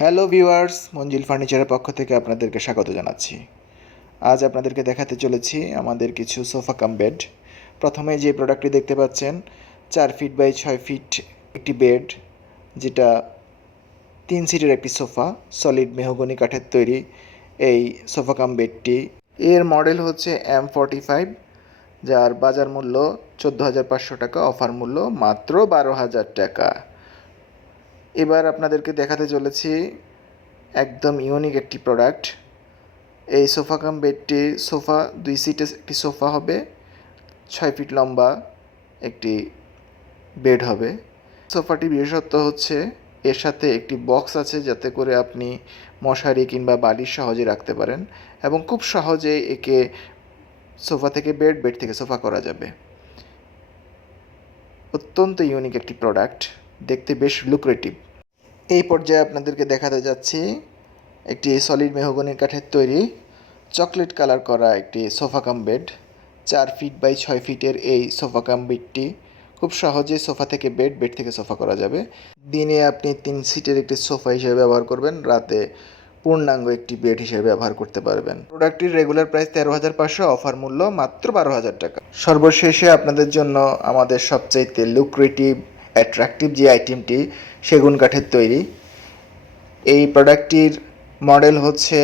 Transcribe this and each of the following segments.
Hello viewers, মঞ্জিল ফার্নিচারের পক্ষ থেকে আপনাদেরকে স্বাগত জানাচ্ছি। আজ আপনাদেরকে দেখাতে চলেছি আমাদের কিছু সোফা কাম বেড। প্রথমে যে প্রোডাক্টটি দেখতে পাচ্ছেন 4 ফিট বাই 6 ফিট একটি বেড, যেটা 3 সিটের একটি সোফা, সলিড মেহগনি কাঠের তৈরি এই সোফা কাম বেডটি। এর মডেল হচ্ছে M45, যার বাজার মূল্য 14,500 টাকা, অফার মূল্য মাত্র 12,000 টাকা। এবার আপনাদেরকে দেখাতে চলেছি একদম ইউনিক একটি প্রোডাক্ট। এই সোফা কাম বেডটি সোফা 2 সিটের একটি সোফা হবে, 6 ফিট লম্বা একটি বেড হবে। সোফাটি বিশেষত্ব হচ্ছে এর সাথে একটি বক্স আছে, যাতে করে আপনি মশারি কিংবা বালিশ সহজে রাখতে পারেন এবং খুব সহজে একে সোফা থেকে বেড, বেড থেকে সোফা করা যাবে। অত্যন্ত ইউনিক একটি প্রোডাক্ট, দেখতে বেশ লুক্রেটিভ। এই পর্যায়ে আপনাদেরকে দেখাতে যাচ্ছি একটি সলিড মেহগনির কাঠের তৈরি চকলেট কালার করা একটি sofa cum bed. 4 feet by 6 ফিটের এই সোফা কাম বেডটি খুব সহজেই সোফা থেকে বেড, বেড থেকে সোফা করা যাবে। দিনে আপনি 3 সিটের একটি সোফা হিসেবে ব্যবহার করবেন, রাতে পূর্ণাঙ্গ একটি বেড হিসেবে ব্যবহার করতে পারবেন। প্রোডাক্টটির রেগুলার প্রাইস 13,500, অফার মূল্য মাত্র 12,000 টাকা। সর্বশেষে আপনাদের জন্য আমাদের সবচাইতে লুক্রেটিভ অ্যাট্রাকটিভ যে আইটেমটি সেগুন কাঠের তৈরি। এই প্রোডাক্টটির মডেল হচ্ছে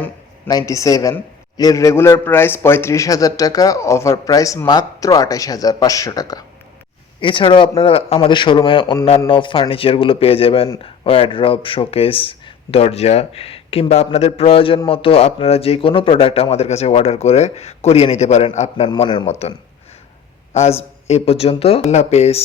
M97। এর রেগুলার প্রাইস 35,000 টাকা, অফার প্রাইস মাত্র 28,500 টাকা। এছাড়াও আপনারা আমাদের শোরুমে অন্যান্য ফার্নিচারগুলো পেয়ে যাবেন, ওয়ারড্রব, শোকেস, দরজা, কিংবা আপনাদের প্রয়োজন মতো আপনারা যে কোনো প্রোডাক্ট আমাদের কাছে অর্ডার করে করিয়ে নিতে পারেন আপনার মনের মতন। আজ এ পর্যন্ত, আল্লাহ হাফেজ।